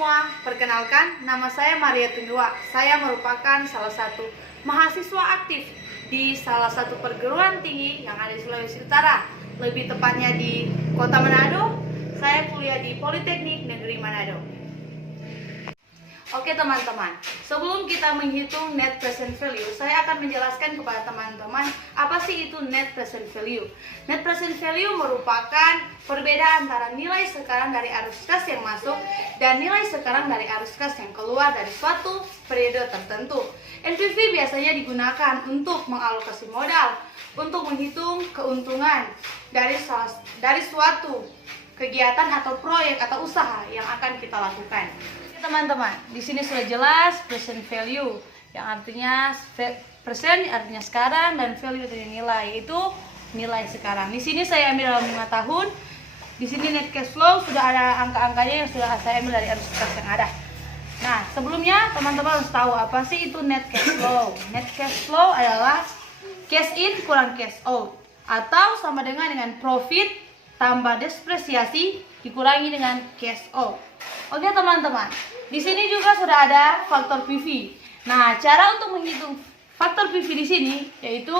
semua, perkenalkan nama saya Maria Tundua. Saya merupakan salah satu mahasiswa aktif di salah satu perguruan tinggi yang ada di Sulawesi Utara. Lebih tepatnya di Kota Manado. Saya kuliah di Politeknik Negeri Manado. Oke teman-teman, sebelum kita menghitung net present value, saya akan menjelaskan kepada teman-teman apa sih itu net present value. Net present value merupakan perbedaan antara nilai sekarang dari arus kas yang masuk dan nilai sekarang dari arus kas yang keluar dari suatu periode tertentu. NPV biasanya digunakan untuk mengalokasi modal, untuk menghitung keuntungan dari suatu kegiatan atau proyek atau usaha yang akan kita lakukan. Teman-teman, di sini sudah jelas present value, yang artinya present artinya sekarang dan value artinya nilai, itu nilai sekarang. Di sini saya ambil dalam 5 tahun. Di sini net cash flow sudah ada angka-angkanya yang sudah saya ambil dari arus kas yang ada. Nah, sebelumnya teman-teman harus tahu apa sih itu net cash flow. Net cash flow adalah cash in kurang cash out, atau sama dengan profit tambah depresiasi dikurangi dengan cash out. Oke teman-teman, di sini juga sudah ada faktor PV. Nah, cara untuk menghitung faktor PV di sini yaitu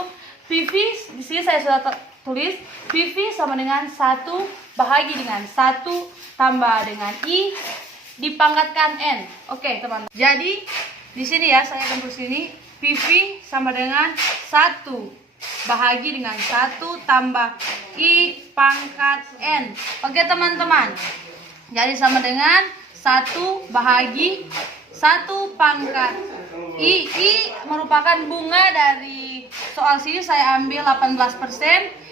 PV, di sini saya sudah tulis PV sama dengan 1 bahagi dengan 1 tambah dengan I dipangkatkan N. Oke teman-teman. Jadi di sini ya saya akan tulis ini PV sama dengan 1 bahagi dengan 1 tambah I pangkat N. Oke teman-teman. Jadi sama dengan 1 bahagi 1 pangkat I merupakan bunga dari soal sini saya ambil 18%.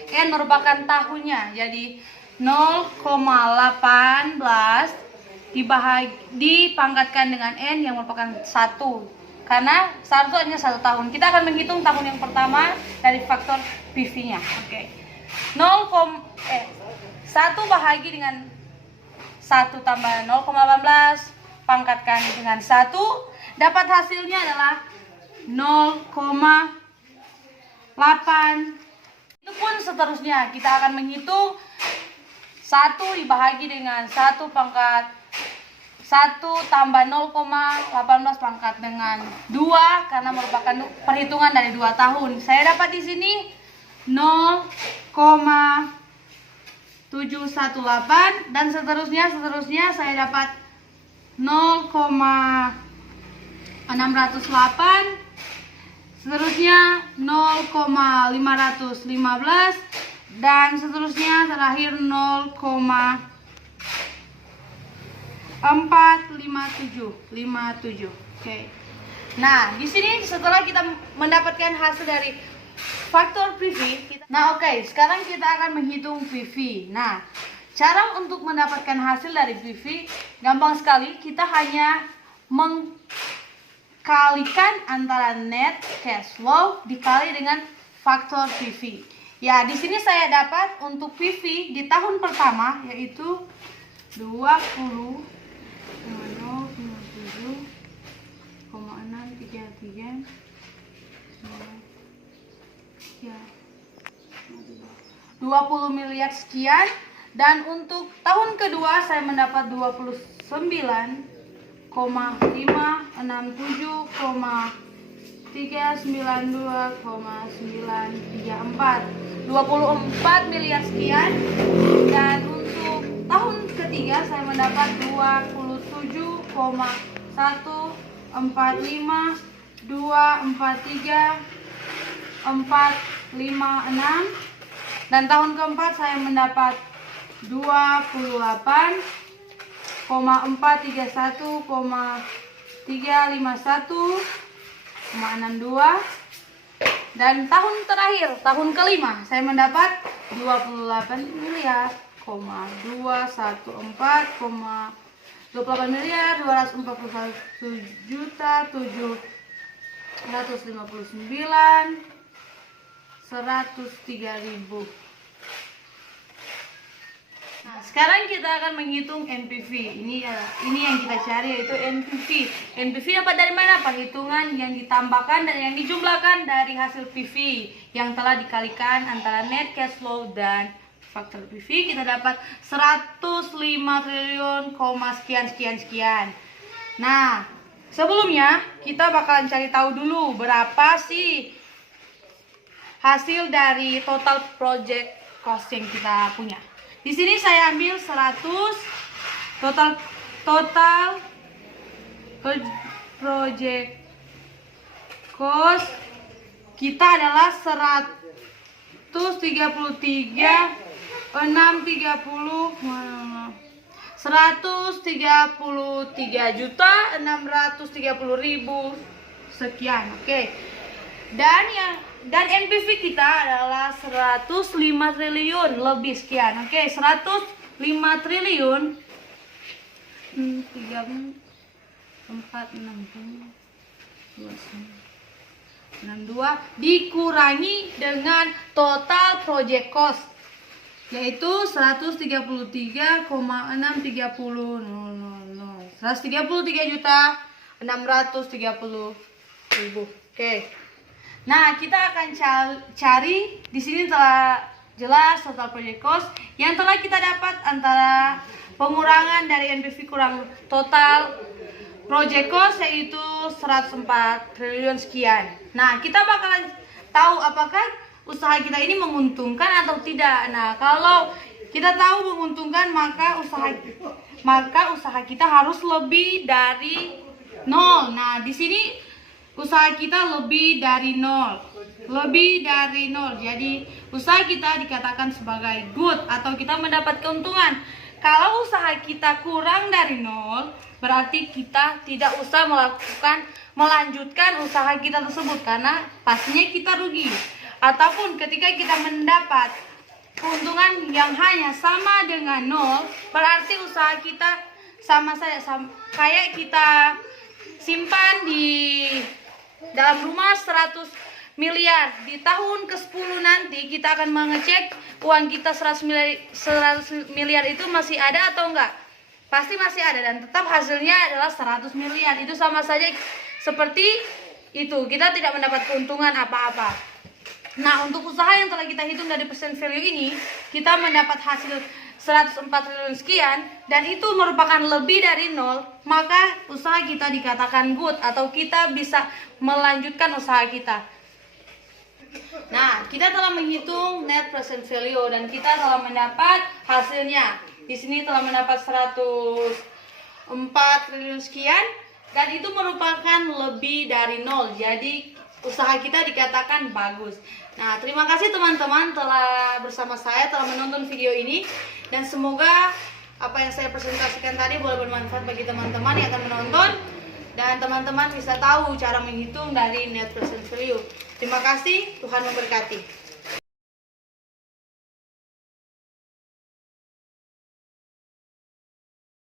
N merupakan tahunnya. Jadi 0,18 dipangkatkan dengan N yang merupakan 1. Karena 1 hanya 1 tahun. Kita akan menghitung tahun yang pertama dari faktor PV-nya. Oke. 1 bahagi dengan 1 tambah 0,18 pangkatkan dengan 1, dapat hasilnya adalah 0,8. Itu pun seterusnya kita akan menghitung 1 dibahagi dengan 1 pangkat 1 tambah 0,18 pangkat dengan 2 karena merupakan perhitungan dari 2 tahun. Saya dapat di sini 0,718 dan seterusnya saya dapat 0,608, seterusnya 0,515 dan seterusnya terakhir 0,457. Oke. Nah, di sini setelah kita mendapatkan hasil dari faktor PV, sekarang kita akan menghitung PV. Nah, cara untuk mendapatkan hasil dari PV gampang sekali. Kita hanya mengkalikan antara net cash flow dikali dengan faktor PV. Ya, di sini saya dapat untuk PV di tahun pertama yaitu 20 miliar sekian, dan untuk tahun kedua saya mendapat 24 miliar sekian, dan untuk tahun ketiga saya mendapat 27,145,243,456, dan tahun keempat saya mendapat 28,431,351,62, dan tahun terakhir, tahun kelima saya mendapat 28 miliar, 248.249.103.000. Nah, sekarang kita akan menghitung NPV. Ini yang kita cari, yaitu NPV. NPV dapat dari mana? Perhitungan yang ditambahkan dan yang dijumlahkan dari hasil PV yang telah dikalikan antara net cash flow dan faktor PV, kita dapat 105 triliun, sekian. Nah, sebelumnya kita bakalan cari tahu dulu berapa sih hasil dari total project cost yang kita punya. Di sini saya ambil 100 total project cost kita adalah 133.630.000 sekian. Oke. Dan NPV kita adalah 105 triliun lebih sekian. Oke, 105 triliun 62 dikurangi dengan total project cost yaitu 133.630.000. Oke. Nah, kita akan cari di sini telah jelas total project cost yang telah kita dapat antara pengurangan dari NPV kurang total project cost yaitu 104 triliun sekian. Nah, kita bakalan tahu apakah usaha kita ini menguntungkan atau tidak. Nah, kalau kita tahu menguntungkan maka usaha kita harus lebih dari 0. Nah, di sini usaha kita lebih dari 0. Jadi, usaha kita dikatakan sebagai good atau kita mendapat keuntungan. Kalau usaha kita kurang dari 0, berarti kita tidak usah melanjutkan usaha kita tersebut karena pastinya kita rugi. Ataupun ketika kita mendapat keuntungan yang hanya sama dengan 0, berarti usaha kita sama saja, kayak kita simpan di dalam rumah 100 miliar. Di tahun ke-10 nanti kita akan mengecek uang kita 100 miliar itu masih ada atau enggak. Pasti masih ada dan tetap hasilnya adalah 100 miliar. Itu sama saja seperti itu. Kita tidak mendapat keuntungan apa-apa. Nah, untuk usaha yang telah kita hitung dari percent value ini, kita mendapat hasil 104 triliun sekian dan itu merupakan lebih dari 0, maka usaha kita dikatakan good atau kita bisa melanjutkan usaha kita. Nah, kita telah menghitung net present value dan kita telah mendapat hasilnya. Di sini telah mendapat 104 triliun sekian dan itu merupakan lebih dari 0. Jadi usaha kita dikatakan bagus. Nah, terima kasih teman-teman telah bersama saya, telah menonton video ini. Dan semoga apa yang saya presentasikan tadi boleh bermanfaat bagi teman-teman yang akan menonton. Dan teman-teman bisa tahu cara menghitung dari net present value. Terima kasih, Tuhan memberkati.